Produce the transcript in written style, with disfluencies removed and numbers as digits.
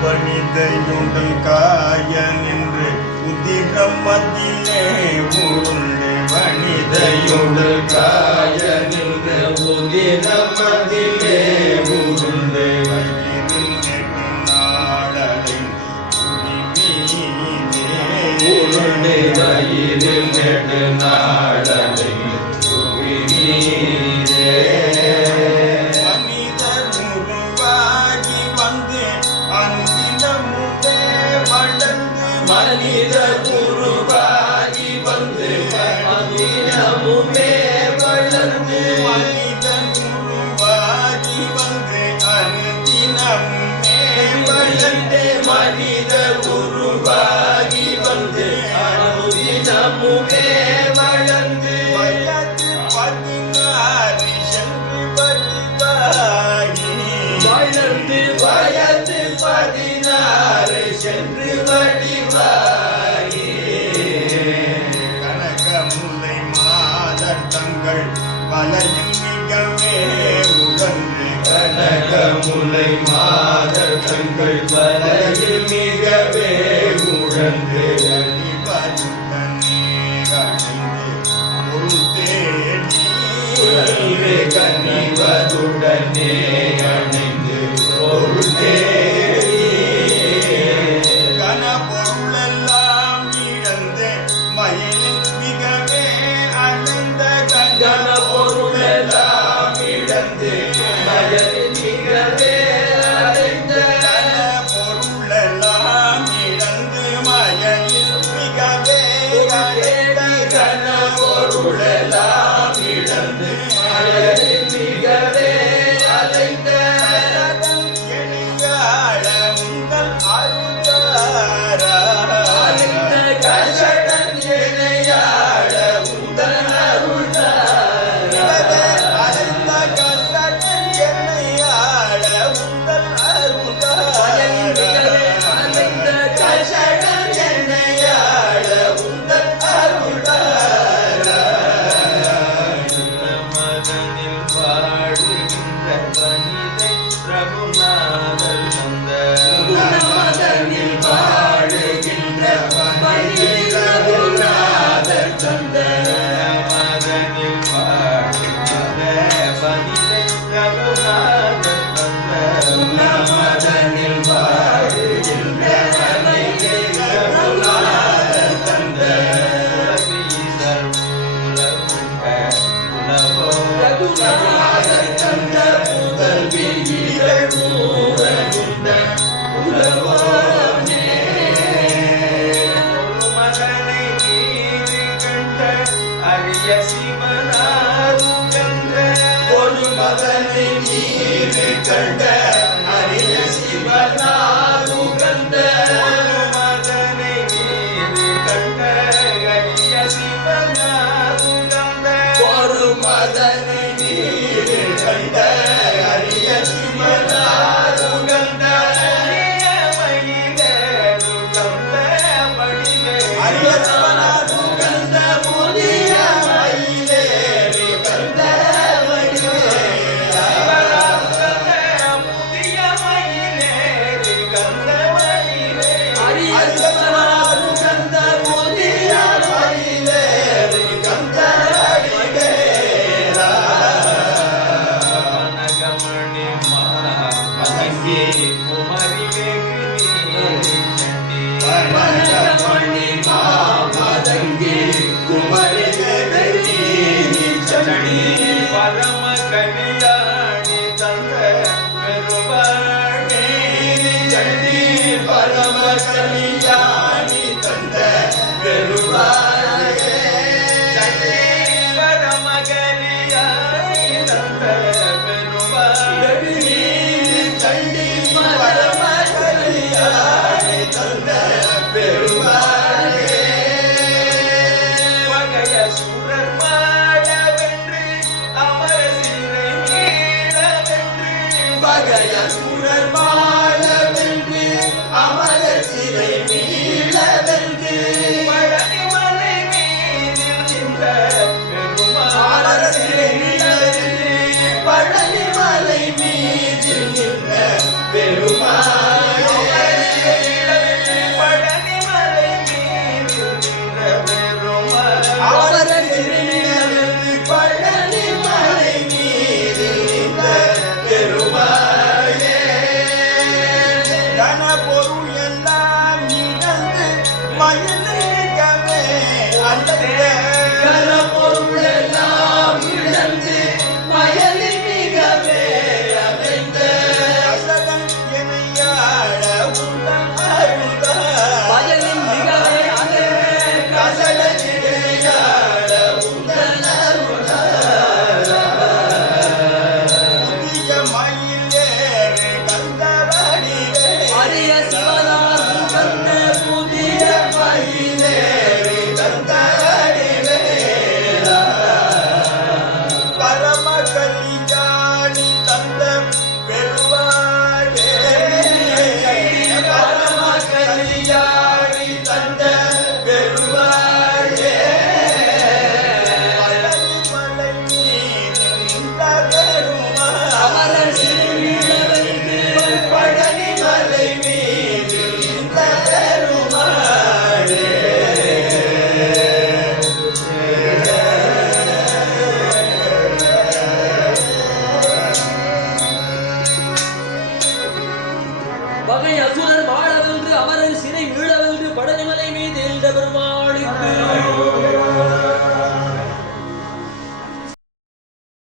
வனிதையுடல் காய நின்று உதிரம் மத்தியிலே உருண்டு வனிதையுடல் காய நின்று உதிரம் மத்தியிலே உருண்டு உருண்டு வயிறில் நெடு நாடலை மனித குருவாகி வந்து அனுதினமுமே வளர்ந்து மனித குருவாகி வந்து அனுதினமுமே வளர்ந்து மனித குருவாகி வந்து அனுதினமுமே வளர்ந்து வயது 16 சென்று வடிவாகி வளர்ந்து வயது 16 சென்று வடிவாகி கனகமுலை மாதர் தங்கள் வலையில் மிகவே உழன்று கனகமுலை மாதர் தங்கள் வலையில் மிகவே உழன்று கனிவதுடனே அணைந்து பொருள் தேடி கனபொருளெல்லாம் இழந்து மயிலில் மிகவே அணைந்த கனபொருளெல்லாம் இழந்து மயிலில் மிகவே அணைந்த கனபொருளெல்லாம் இழந்து மயிலில் மிகவே அணைந்த கனபொருளெல்லாம் இழந்து மயிலில் மிகவே அலைந்த எளியாழ உங்கள் அருளாரா அலைந்த கசடன் எளியாழ உங்கள் அருளாரா அலைந்த கசடன் எளியாழ உங்கள் அருளாரா அலைந்த கசடன் எளியாழ உங்கள் அருளாரா மதனில் வாழுகின்ற வனிதை ரகுநாதர் தந்த மதனில் வாழுகின்ற வனிதை ரகுநாதர் தந்த மதனில் வாழுகின்ற வனிதை ரகுநாதர் தந்த மதனில் வாழுகின்ற வனிதை ரகுநாதர் தந்த ரகுநாதர் தந்த புதல்வி ஈரூரகுண்ட உலகோனே ஒரு மகனை நீதி கண்ட அரிய சிவனாரு கண்ட ஒரு மகனை நீதி கண்ட அரிய சிவனாரு கண்ட ஒரு மகனை நீதி கண்ட அரிய சிவனாரு கண்ட ஒரு மகனை நீதி கண்ட அரிய சிவனாரு கண்ட அரிய சிவனாரு கண்ட புதிய மயிலேறி கண்ட புதிய மயிலேறி கண்ட அரிய சிவனாரு கண்ட புதிய மயிலேறி கண்ட கனகமணி மதங்கி குமரி கனகமணி மதங்கி குமரி சரணி பரம கல்யாணி தந்த பெருவாணி சரணி பரம கல்யாணி தந்த பெருவாணி சரணி பரம கல்யாணி தந்த பெருவாணி சரணி பரம கல்யாணி தந்த பெருவாணி வகைய சூரர் மாடவென்று அமர சிறை மீளவென்று வகைய சூரர் மாடவென்று அமர சிறை மீளவென்று பழனிமலை மீ கரப்பொருளெல்லாம் இழந்து மயலில் மிகவே அமைந்த அசலன் எனையாட உந்தன் அருள்தான் வயலின் மிகவே அசலன் எனையாட உந்தன் அருள்தான் புதிய மயில் ஏறு கந்தவடிவே அரிய சிவனார் முகந்த புதிய மயில் ஏறு கந்தவடிவே பரம கலிகாணி தந்த பெருவாழே பரம கலிகாணி தந்த பெருவாழே மலை மீது நின்ற பெருமாள் அமரர் சிறுமீழவருக்கு பழனி மலை மீது நின்ற பெருமாளே வகை அசுரர் வாழவென்று அமரர் சிறை மீளவென்று படனிமலை மீது எழுந்த பெருமாளுக்கு